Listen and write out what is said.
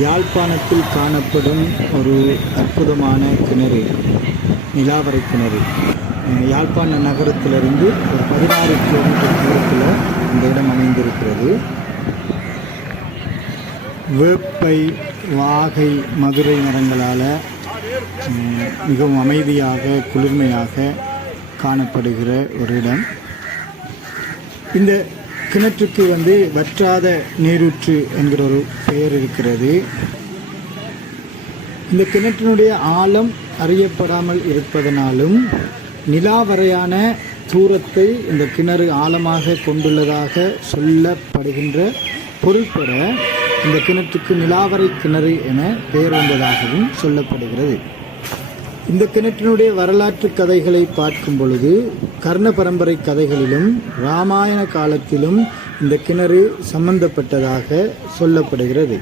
யாழ்ப்பாணத்தில் காணப்படும் ஒரு அற்புதமான கிணறு, நிலாவரை கிணறு. யாழ்ப்பாண நகரத்திலிருந்து ஒரு 16 கிலோமீட்டர் தூரத்தில் இந்த இடம் அமைந்திருக்கிறது. வேப்பை, வாகை, மதுரை மரங்களால் மிகவும் அமைதியாக குளிர்மையாக காணப்படுகிற ஒரு இடம். இந்த கிணற்றுக்கு வற்றாத நீரூற்று என்கிற ஒரு பெயர் இருக்கிறது. இந்த கிணற்றினுடைய ஆழம் அறியப்படாமல் இருப்பதனாலும் நிலாவரையான தூரத்தை இந்த கிணறு ஆழமாக கொண்டுள்ளதாக சொல்லப்படுகின்ற பொருள்பட இந்த கிணற்றுக்கு நிலாவரை கிணறு என பெயர் வந்ததாகவும் சொல்லப்படுகிறது. இந்த கிணற்றினுடைய வரலாற்று கதைகளை பார்க்கும் பொழுது கர்ண பரம்பரை கதைகளிலும் இராமாயண காலத்திலும் இந்த கிணறு சம்பந்தப்பட்டதாக சொல்லப்படுகிறது.